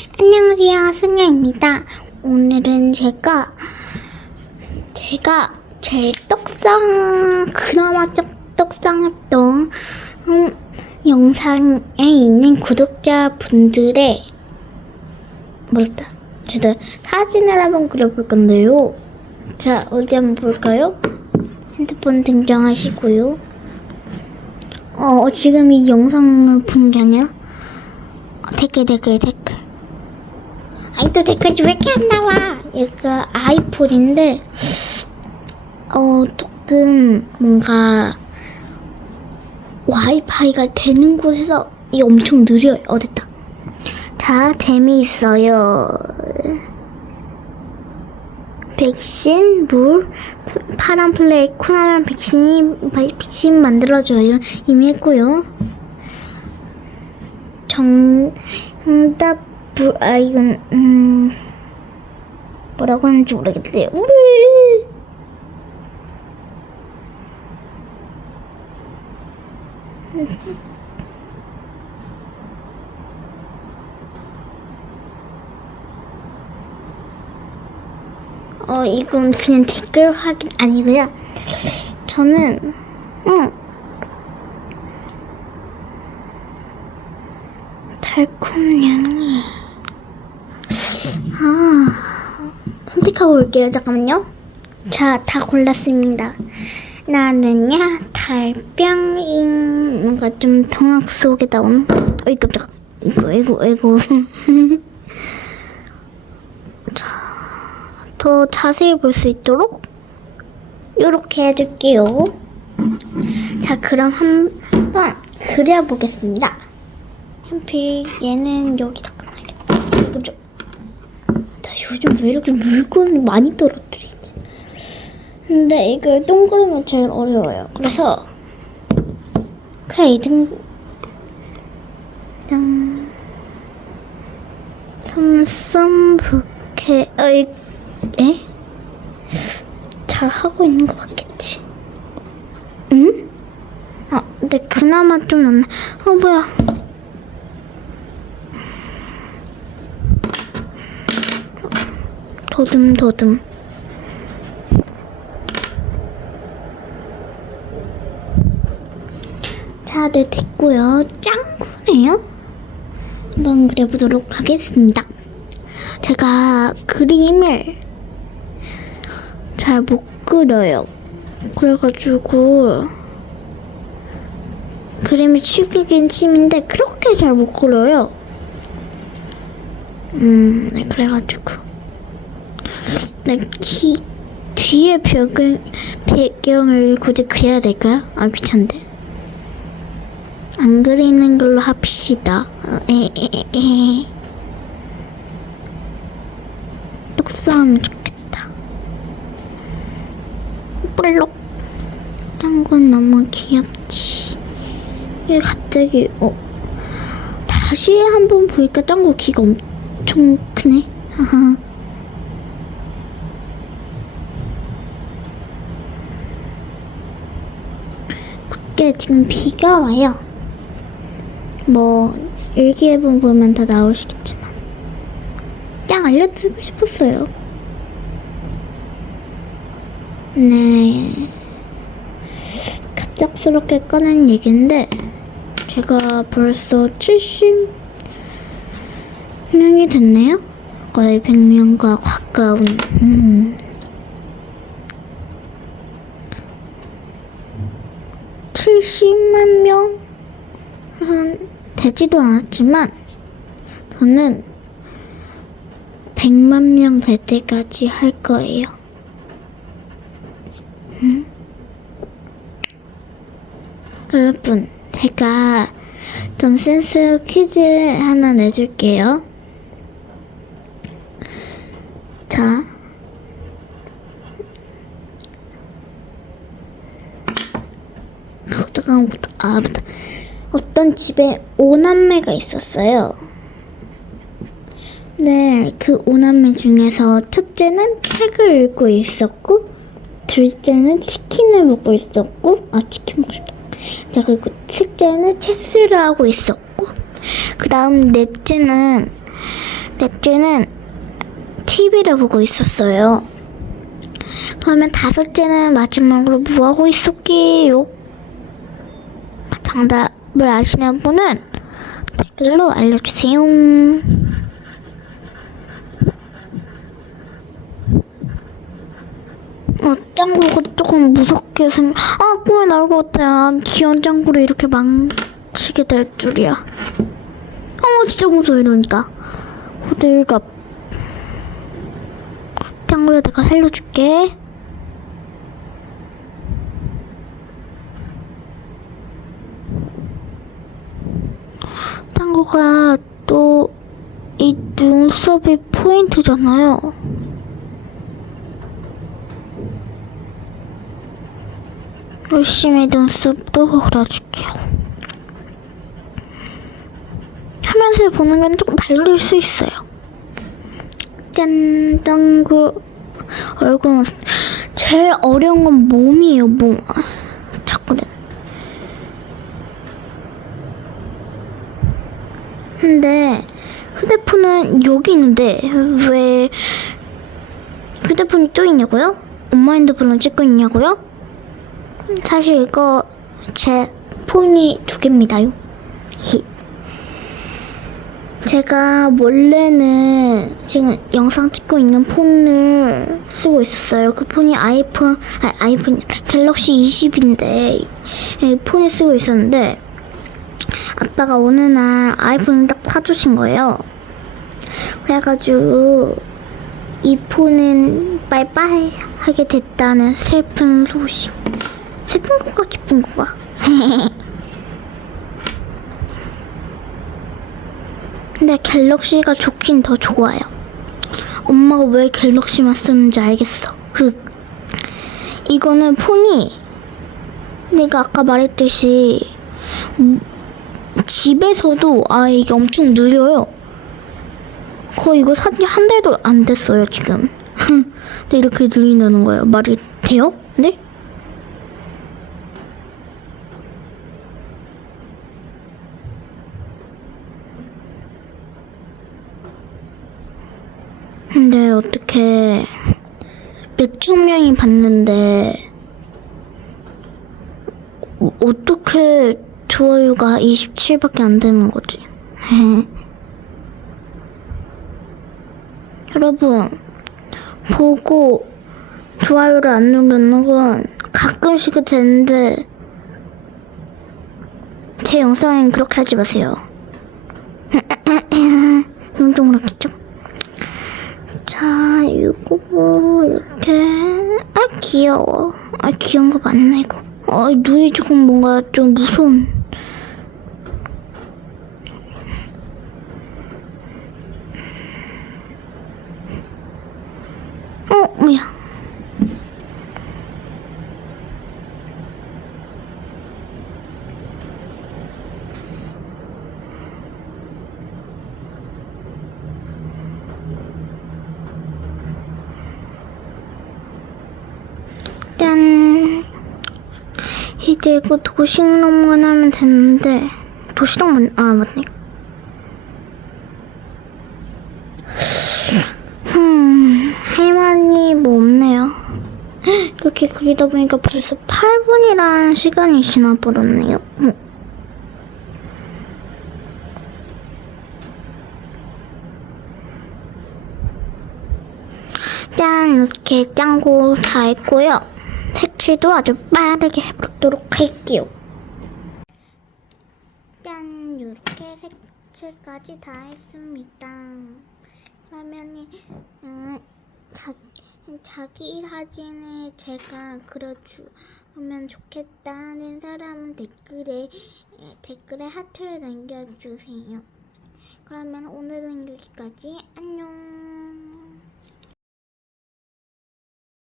안녕하세요, 승아입니다. 오늘은 제가, 제가 제 떡상, 그나마 떡, 떡상했던, 음, 영상에 있는 구독자분들의, 뭐랬다, 제가 사진을 한번 그려볼 건데요. 자, 어디 한번 볼까요? 핸드폰 등장하시고요. 어, 지금 이 영상을 본게 아니라, 어, 댓글, 댓글, 댓글. 아이 또 댓글이 왜 이렇게 안 나와? 얘가 아이폰인데 어 조금 뭔가 와이파이가 되는 곳에서 이 엄청 느려요. 어 됐다. 자 재미있어요. 백신 물 파란 플레이 코나면 백신이 백신 만들어줘요. 이미 했고요. 정답 부, 아 이건 음 뭐라고 하는지 모르겠어요. 우리 어 이건 그냥 댓글 확인 아니고요. 저는 응 달콤 양이 아, 선택하고 올게요. 잠깐만요. 자, 다 골랐습니다. 나는야, 달병인, 뭔가 좀 동학 속에 나오는, 어이, 깜짝. 이거, 이거, 이거. 자, 더 자세히 볼 수 있도록, 요렇게 해줄게요. 자, 그럼 한번 그려보겠습니다. 현필, 얘는 여기다. 요즘 왜 이렇게 물건을 많이 떨어뜨리지? 근데 이걸 동그라미 제일 어려워요. 그래서 그냥 이 등 짠 삼성 부케 어이 에? 잘 하고 있는 것 같겠지? 응? 아, 근데 그나마 좀 낫네. 어 뭐야? 도듬도듬. 자, 네, 됐고요. 짱구네요. 한번 그려보도록 하겠습니다. 제가 그림을 잘 못 그려요. 그래가지고 그림이 취미긴 취미인데 그렇게 잘 못 그려요. 음, 네, 그래가지고. 네, 기, 뒤에 배경, 배경을 굳이 그려야 될까요? 아, 귀찮은데. 안 그리는 걸로 합시다. 어, 에, 에, 에, 에. 똑싸우면 좋겠다. 볼록. 짱군 너무 귀엽지. 이게 갑자기, 어. 다시 한 번 보니까 짱구 귀가 엄청 크네. 하하. 밖에 지금 비가 와요. 뭐 일기예보 보면 다 나오시겠지만 그냥 알려드리고 싶었어요. 네. 갑작스럽게 꺼낸 얘기인데 제가 벌써 70명이 됐네요. 거의 100명과 가까운. 음. 70만 명은 되지도 않았지만 저는 100만 명 될 때까지 할 거예요. 음? 여러분, 제가 넌센스 퀴즈 하나 내줄게요. 자, 잠깐만, 아, 맞다. 어떤 집에 오남매가 있었어요. 네, 그 오남매 중에서 첫째는 책을 읽고 있었고, 둘째는 치킨을 먹고 있었고, 아, 치킨 먹고 싶다. 자, 그리고 셋째는 체스를 하고 있었고, 그 다음 넷째는, 넷째는 TV를 보고 있었어요. 그러면 다섯째는 마지막으로 뭐 하고 있었게요? 정답을 아시는 분은 댓글로 알려주세요. 어, 짱구가 조금 무섭게 생, 아, 꿈에 나올 것 같아. 귀여운 짱구를 이렇게 망치게 될 줄이야. 어, 진짜 무서워, 이러니까. 호들갑. 짱구야, 내가 살려줄게. 짱구가 또 이 눈썹이 포인트잖아요. 열심히 눈썹도 그려줄게요. 화면을 보는 건 조금 다를 수 있어요. 짠, 짱구 얼굴은 제일 어려운 건 몸이에요, 몸. 자꾸는. 근데 휴대폰은 여기 있는데 왜 휴대폰이 또 있냐고요? 엄마 핸드폰을 찍고 있냐고요? 사실 이거 제 폰이 두 개입니다요. 히. 제가 원래는 지금 영상 찍고 있는 폰을 쓰고 있었어요. 그 폰이 아이폰, 아, 아이폰 갤럭시 20인데 이 폰을 쓰고 있었는데 아빠가 어느 날 아이폰을 딱 사주신 거예요. 그래가지고 이 폰은 빠이빠이 하게 됐다는 슬픈 소식. 슬픈 거가 기쁜 거가. 근데 갤럭시가 좋긴 더 좋아요. 엄마가 왜 갤럭시만 쓰는지 알겠어. 흑. 이거는 폰이 내가 아까 말했듯이 음, 집에서도 아 이게 엄청 느려요. 거의 이거 산 지 한 달도 안 됐어요 지금. 근데 이렇게 느린다는 거예요. 말이 돼요? 네? 근데 어떻게 몇천 명이 봤는데 어, 어떻게 좋아요가 27밖에 안 되는 거지? 여러분 보고 좋아요를 안 누르는 건 가끔씩은 되는데 제 영상엔 그렇게 하지 마세요. 좀 그렇겠죠? 자, 이거 이렇게 아 귀여워. 아 귀여운 거 맞네 이거. 아 눈이 조금 뭔가 좀 무서운. 어 뭐야? 짠. 이제 이거 도시락만 하면 되는데 도시락만 아 맞네. 음, 할 말이 뭐 없네요. 이렇게 그리다 보니까 벌써 8분이라는 시간이 지나버렸네요. 음. 짠, 이렇게 짱구 다 했고요. 색칠도 아주 빠르게 해보도록 할게요. 짠, 이렇게 색칠까지 다 했습니다. 그러면은 음, 자, 자기 사진을 제가 그려주면 좋겠다는 사람은 댓글에 예, 댓글에 하트를 남겨주세요. 그러면 오늘은 여기까지 안녕.